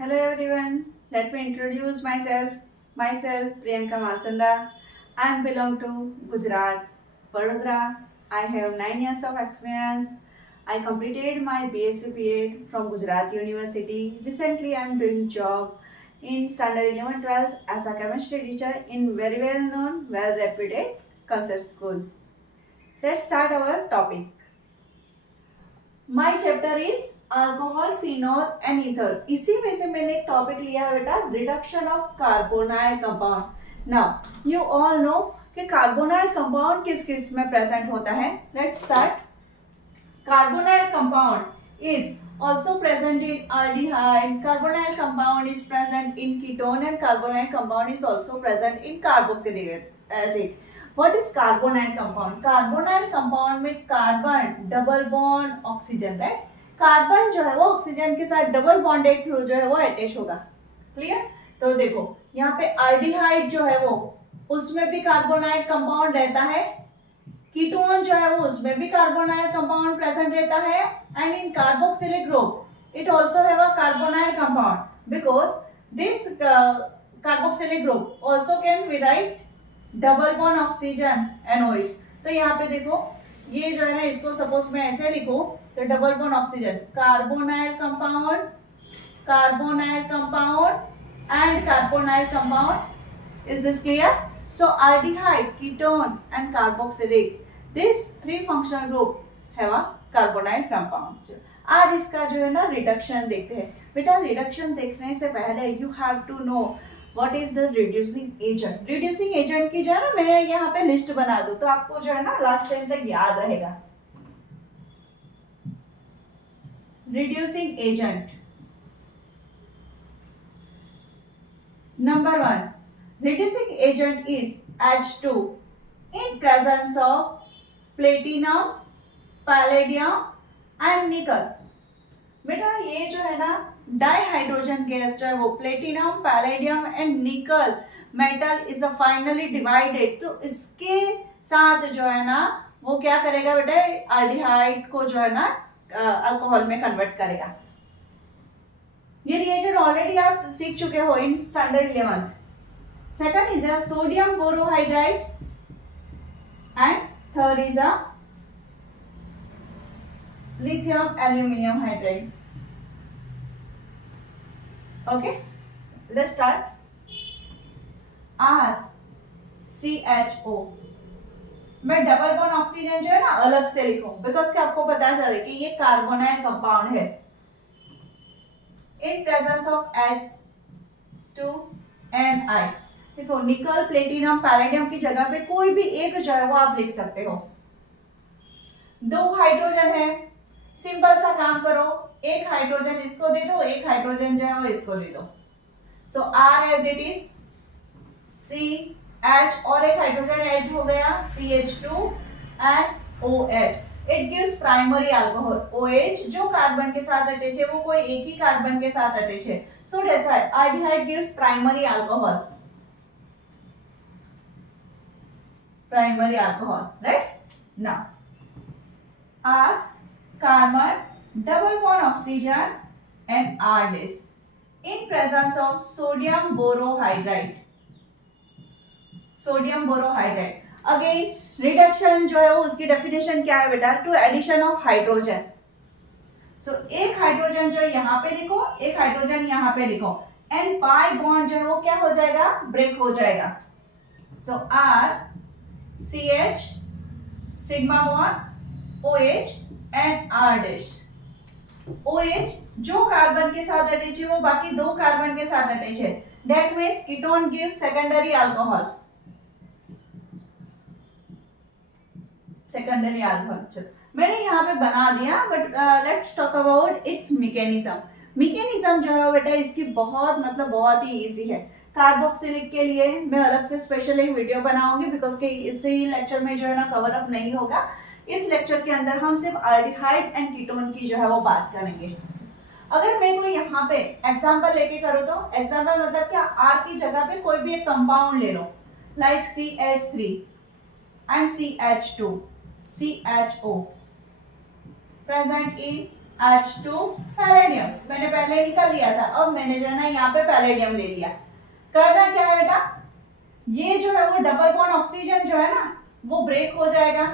Hello everyone. Let me introduce myself. Myself Priyanka Masanda. I belong to Gujarat, Vadodara. I have 9 years of experience. I completed my BSc B.Ed from Gujarat University. Recently, I am doing job in standard 11 12 as a chemistry teacher in very well known, well reputed concept school. Let's start our topic. My chapter is alcohol phenol and ether. इसी में से मैंने एक topic लिया है बेटा, reduction of carbonyl compound. Now you all know कि carbonyl compound किस किस में प्रेजेंट होता है. Let's start. Carbonyl compound is also present in aldehyde. Carbonyl compound is present in ketone and carbonyl compound is also present in carboxylic acid. What is carbonyl compound? Carbonyl compound में carbon double bond oxygen, right. Carbon जो है वो oxygen के साथ double bonded through जो है वो attach होगा. क्लियर. तो देखो यहाँ पे आल्डिहाइड जो है वो उसमें भी कार्बोनाइल कंपाउंड रहता है. कीटोन जो है वो उसमें भी कार्बोनाइल कंपाउंड प्रेजेंट रहता है. And in carboxylic group it also have a carbonyl compound because this carboxylic group also can be right double bond oxygen NOH. तो यहाँ पे देखो ये जो है ना, इसको सपोज मैं ऐसे लिखूं तो double bond oxygen, carbonyl compound, carbonyl compound and carbonyl compound. Is this clear? So aldehyde, ketone and carboxylic, these three functional group have a carbonyl compound. आज इसका जो है ना रिडक्शन देखते हैं. बेटा रिडक्शन देखने से पहले you have to know what is the reducing agent. Reducing agent की जो है ना, मैं यहाँ पे लिस्ट बना दूं तो आपको जो है ना लास्ट टाइम तक याद रहेगा. Reducing agent number 1. Reducing agent is H2 in presence of platinum, palladium and nickel. बेटा ये जो है ना डाइहाइड्रोजन गैस जो है वो platinum, palladium and nickel metal is finally divided. तो इसके साथ जो है ना वो क्या करेगा बेटा, आल्डिहाइड को जो है ना अल्कोहल में कन्वर्ट करेगा. ये रिएजेंट ऑलरेडी आप सीख चुके हो in standard 11. Second is a sodium borohydride and third is a lithium aluminum hydride. Okay, let's start. RCHO. मैं डबल बॉन्ड ऑक्सीजन जो है ना अलग से लिखूं बिकॉज कि आपको पता चले कि ये कार्बोनाइल कंपाउंड है. In presence of H2 and I. देखो निकल, प्लेटिनम, पैलेडियम की जगह पे कोई भी एक जो है वो आप लिख सकते हो. 2 हाइड्रोजन है, सिंपल सा काम करो, एक हाइड्रोजन इसको दे दो, एक हाइड्रोजन जो है वो इसको दे दो. So R as it is CH और एक हाइड्रोजन ऐड हो गया CH2 and OH. It gives primary alcohol. OH जो कार्बन के साथ अटैच है वो कोई एक ही कार्बन के साथ अटैच है. So that's why aldehyde gives primary alcohol. Primary alcohol, right? Now, R carbon, double bond oxygen and R dis in presence of sodium borohydride. Sodium borohydride. Again, reduction जो है वो उसकी डेफिनेशन क्या है बेटा? Two addition of hydrogen. So एक hydrogen जो है यहाँ पे लिखो, एक हाइड्रोजन यहाँ पे लिखो, एंड पाई बॉन्ड जो है वो क्या हो जाएगा, ब्रेक हो जाएगा. सो R CH sigma bond OH and R dash. OH जो कार्बन के साथ अटैच है वो बाकी दो कार्बन के साथ अटैच है. That means ketone gives secondary alcohol. Secondary alcohol. चलो मैंने यहाँ पे बना दिया, but let's talk about it's mechanism. Mechanism जो है बेटा इसकी बहुत ही इजी है. कार्बोक्सिलिक के लिए मैं अलग से स्पेशल एक वीडियो बनाऊंगी बिकॉज कि इसी लेक्चर में जो है ना कवर अप नहीं होगा. इस लेक्चर के अंदर हम सिर्फ आल्डिहाइड एंड कीटोन की जो है वो बात करेंगे. अगर मैं कोई यहाँ पे एग्जांपल लेके करूँ तो एग्जांपल मतलब क्या, R की जगह पे कोई भी एक कंपाउंड ले लो like CH3 and CH2 CHO present in H2 palladium, मैंने पहले निकाल लिया था, अब मैंने जो है ना यहाँ पे पैलेडियम ले लिया। करना क्या है बेटा, ये जो है वो डबल बॉन्ड ऑक्सीजन जो है ना वो ब्रेक हो जाएगा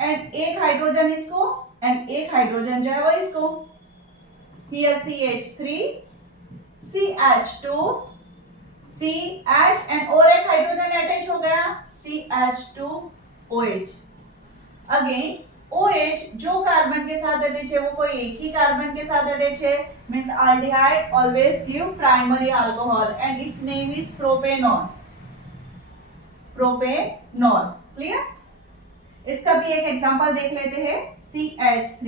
एंड एक हाइड्रोजन इसको एंड एक हाइड्रोजन जो है वो इसको, here CH3 CH2 CH and और एक हाइड्रोजन अटैच हो गया CH2OH। अगेन OH जो कार्बन के साथ अटैच है वो कोई एक ही कार्बन के साथ अटैच है, means aldehyde always give primary alcohol and its name is propanol। Propanol, clear. इसका भी एक एग्जांपल देख लेते हैं, CH3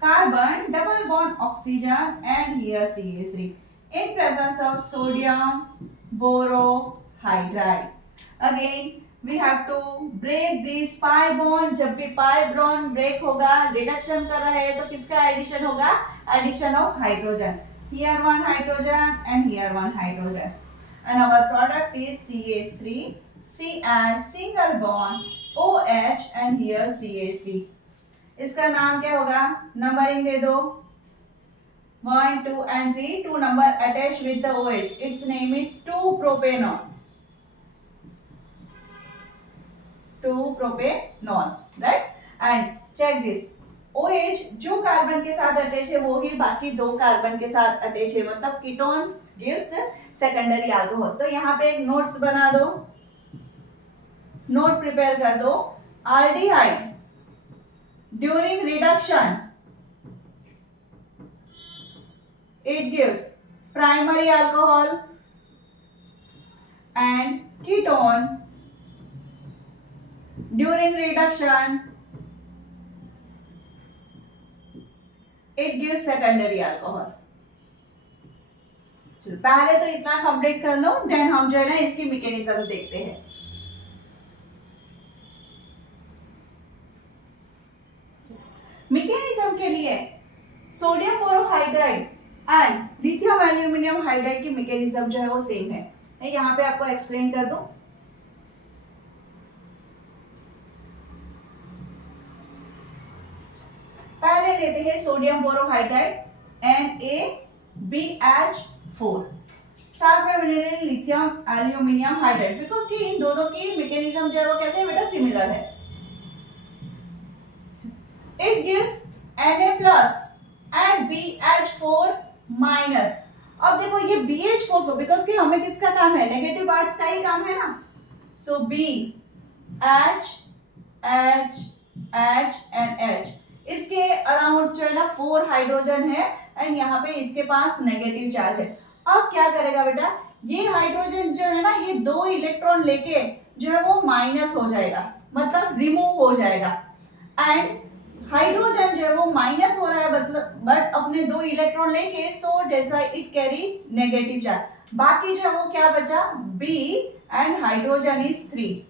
carbon double bond oxygen and here CH3 in presence of sodium borohydride। Again we have to break this pi bond, जब भी pi bond break होगा, reduction कर रहे हैं तो किसका एडिशन होगा, addition of hydrogen, here one hydrogen and here one hydrogen and our product is CH3 CH single bond OH and here CH3। इसका नाम क्या होगा, नंबरिंग दे दो 1 2 and 3, 2 number attached with the OH, its name is 2-propanol, 2-propanol, right। and check this, OH जो carbon के साथ attach है वो ही बाकी दो कार्बन के साथ अटैच है, मतलब कीटोन्स गिव्स सेकेंडरी अल्कोहल। तो यहाँ पे एक नोट्स बना दो, नोट प्रिपेयर कर दो, aldehyde during reduction it gives primary alcohol and ketone during reduction it gives secondary alcohol। चलो पहले तो इतना कंप्लीट कर लो, देन हम जो है ना इसकी मैकेनिज्म देखते हैं। मैकेनिज्म के लिए sodium borohydride and lithium aluminium hydride की मैकेनिज्म जो है वो सेम है। मैं यहाँ पे आपको एक्सप्लेन कर दूं। पहले लेते हैं सोडियम बोरोहाइड्राइड NaBH4, साथ में मैंने ले लिथियम एल्यूमिनियम हाइड्राइड, बिकॉज कि इन दोनों की मैकेनिज्म जो है वो कैसे है बेटा, सिमिलर है। It gives Na plus and BH4 minus। अब देखो ये BH4 को, बिकॉज कि हमें किसका काम है, नेगेटिव पार्ट्स का ही काम है ना, सो B H H H and H, इसके अराउंड जो है ना 4 हाइड्रोजन है एंड यहाँ पे इसके पास नेगेटिव चार्ज है। अब क्या करेगा बेटा, ये हाइड्रोजन जो है ना ये 2 इलेक्ट्रॉन लेके जो है वो माइनस हो जाएगा, मतलब रिमूव हो जाएगा, एंड हाइड्रोजन जो है वो माइनस हो रहा है, मतलब बट अपने 2 इलेक्ट्रॉन लेके, so that's why it carry negative charge. बाकी जो है वो क्या बचा, B and hydrogen is 3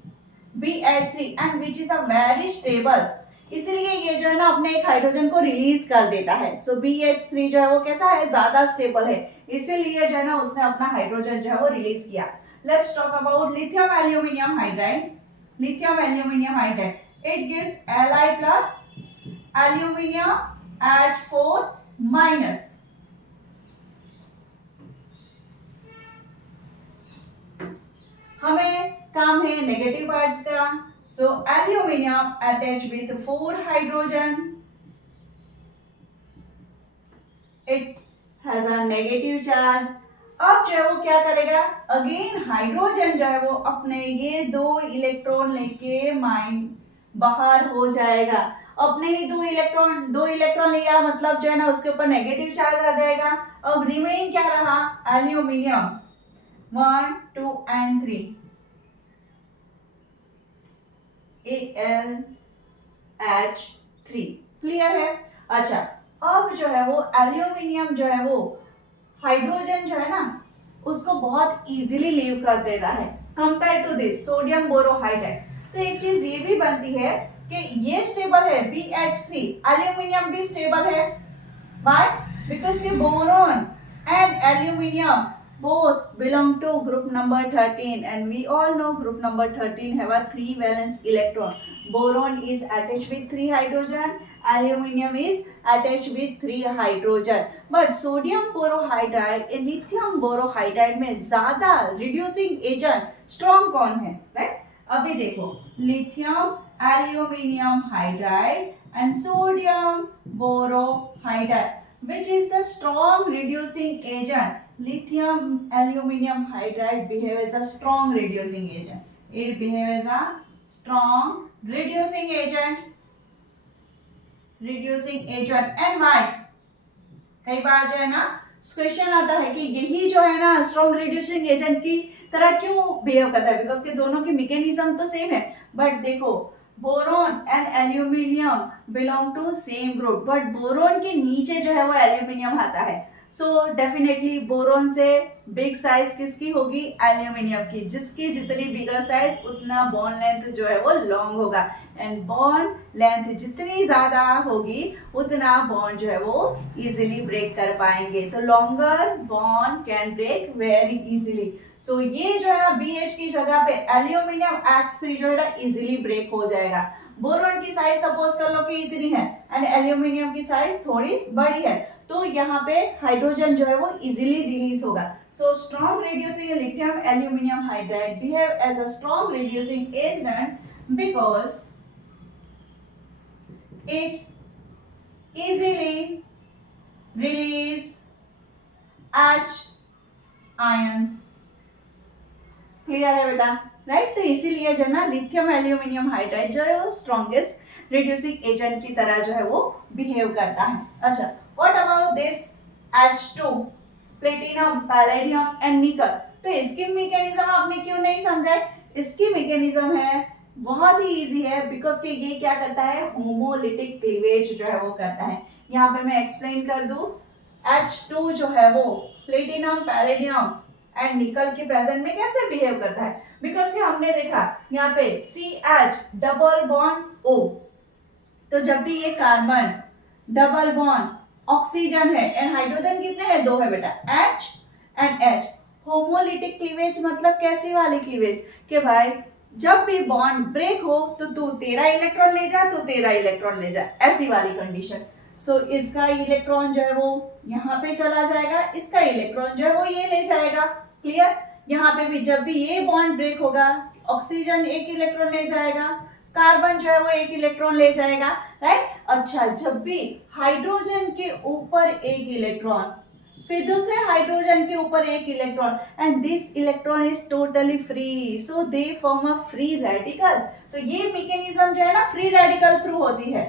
BH3 and which is a very stable, इसलिए ये जो है ना अपने एक हाइड्रोजन को रिलीज कर देता है। सो BH3 जो है वो कैसा है, ज्यादा स्टेबल है, इसीलिए जो है ना उसने अपना हाइड्रोजन जो है वो रिलीज किया। Let's talk about lithium aluminium hydride. Lithium aluminium hydride it gives Li plus aluminium H4 minus। हमें काम है नेगेटिव पार्ट्स का, so aluminium attach with 4 hydrogen, it has a negative charge. अब जो है वो क्या करेगा, अगेन हाइड्रोजन जो है वो अपने ये 2 इलेक्ट्रॉन लेके बाहर हो जाएगा, अपने ही 2 इलेक्ट्रॉन लिया, मतलब जो है ना उसके ऊपर नेगेटिव चार्ज आ जाएगा। अब रिमेन क्या रहा, एल्यूमिनियम 1 2 and 3 AlH3, क्लियर है। अच्छा अब जो है वो एल्यूमिनियम जो है वो हाइड्रोजन जो है ना उसको बहुत इजीली लीव कर देता है compare to this sodium borohydride. तो एक चीज ये भी बनती है कि ये स्टेबल है BH3, एल्यूमिनियम भी स्टेबल है, व्हाई, बिकॉज ये boron and aluminium both belong to group number 13 and we all know group number 13 have a 3 valence electron. Boron is attached with 3 hydrogen, aluminum is attached with 3 hydrogen, but sodium borohydride and lithium borohydride में ज्यादा reducing agent strong कौन है, right? अभी देखो lithium aluminium hydride and sodium borohydride, which is the strong reducing agent? Lithium aluminium hydride behave as a strong reducing agent. It behave as a strong reducing agent. Reducing agent and why? कई बार जो है ना question आता है कि यही जो है ना स्ट्रॉन्ग रिड्यूसिंग एजेंट की तरह क्यों बिहेव करता है, बिकॉज के दोनों की मैकेनिज्म तो सेम है. बट देखो boron and aluminium belong to same group, but boron के नीचे जो है वो एल्यूमिनियम आता है. सो डेफिनेटली बोरोन से बिग साइज किसकी होगी? एल्यूमिनियम की. जिसकी जितनी बिगर साइज उतना बॉन्ड लेंथ जो है वो लॉन्ग होगा, एंड बॉन्ड लेंथ जितनी ज्यादा होगी उतना बॉन्ड जो है वो इजीली ब्रेक कर पाएंगे. तो longer bond can break very easily. So ये जो है ना BH की जगह पे एल्यूमिनियम H3 जो है ना इजीली ब्रेक हो जाएगा. बोरोन की साइज सपोज कर लो कि इतनी है एंड एल्यूमिनियम की साइज थोड़ी बड़ी है, तो यहाँ पे हाइड्रोजन जो है वो इजीली रिलीज होगा. So strong reducing lithium aluminium hydride behave as a strong reducing agent because it easily release H ions. Clear है बेटा, राइट? तो इसीलिए जो है ना लिथियम एल्यूमिनियम हाइड्राइड जो है वो स्ट्रॉन्गेस्ट रिड्यूसिंग एजेंट की तरह जो है वो बिहेव करता है. अच्छा, what about this H2 platinum palladium and निकल? तो इसकी मैकेनिज्म आपने क्यों नहीं समझा? इसकी मैकेनिज्म है बहुत ही इजी है, बिकॉज कि ये क्या करता है? होमोलिटिक क्लीवेज जो है वो करता है. यहाँ पे मैं एक्सप्लेन कर दूं. H2 जो है वो प्लेटिनम पैलेडियम एंड निकल के प्रेजेंट में कैसे बिहेव करता है? बिकॉज कि हमने देखा यहाँ पे CH डबल बॉन्ड O, तो जब भी ये कार्बन डबल बॉन्ड ऑक्सीजन है एंड हाइड्रोजन कितने हैं? 2 है बेटा, H and H. Homolytic cleavage मतलब कैसी वाली क्लीवेज? कि भाई जब भी बॉन्ड ब्रेक हो तो तू तेरा इलेक्ट्रॉन ले जा, तू तेरा इलेक्ट्रॉन ले जा, ऐसी वाली कंडीशन. सो इसका इलेक्ट्रॉन जो है वो यहाँ पे चला जाएगा, इसका इलेक्ट्रॉन जो है वो ये ले जाएगा. क्लियर? यहाँ पे भी जब भी ये बॉन्ड ब्रेक होगा ऑक्सीजन एक इलेक्ट्रॉन ले जाएगा, कार्बन जो है वो एक इलेक्ट्रॉन ले जाएगा, राइट? अच्छा, जब भी हाइड्रोजन के ऊपर एक इलेक्ट्रॉन, फिर दूसरे हाइड्रोजन के ऊपर एक electron, and this electron is totally free, so they form a free radical. तो ये मैकेनिज्म जो है ना फ्री रेडिकल थ्रू होती है.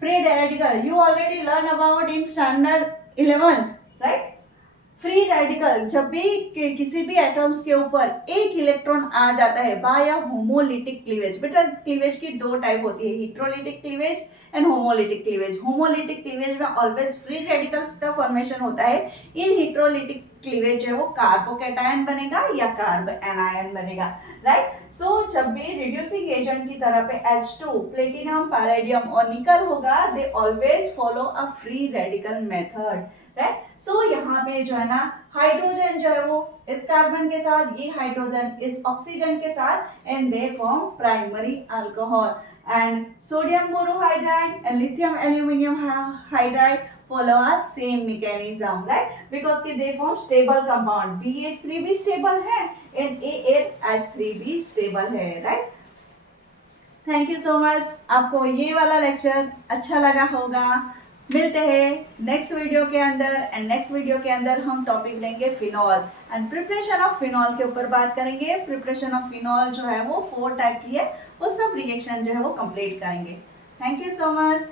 Free radical you already learn about in standard 11th, right? Free radical जब भी किसी भी एटम्स के ऊपर एक इलेक्ट्रॉन आ जाता है बाय होमोलिटिक क्लीवेज. बेटा क्लीवेज की 2 टाइप होती है, heterolytic cleavage and homolytic cleavage. Homolytic cleavage में ऑलवेज फ्री रेडिकल का फॉर्मेशन होता है. इन हेटेरोलिटिक क्लीवेज जो है वो कार्बोकैटायन बनेगा या कार्ब एनायन बनेगा, राइट? सो जब भी रिड्यूसिंग एजेंट की तरह पे H2 प्लेटिनम पैलेडियम और निकल होगा, they always follow a free radical method, right? So यहाँ पे जो है ना हाइड्रोजन जो है वो इस कार्बन के साथ, ये हाइड्रोजन इस ऑक्सीजन के साथ, and they form primary alcohol. And sodium borohydride and lithium aluminium hydride follow a same mechanism, right? Because कि they form stable compound. BH3 भी stable है and AH3 भी stable है, right? Thank you so much. आपको ये वाला lecture अच्छा लगा होगा. मिलते हैं नेक्स्ट वीडियो के अंदर, एंड नेक्स्ट वीडियो के अंदर हम टॉपिक लेंगे phenol and preparation of phenol के ऊपर बात करेंगे. प्रिपरेशन ऑफ फिनॉल जो है वो 4 टाइप की है, वो सब रिएक्शन जो है वो कंप्लीट करेंगे. Thank you so much.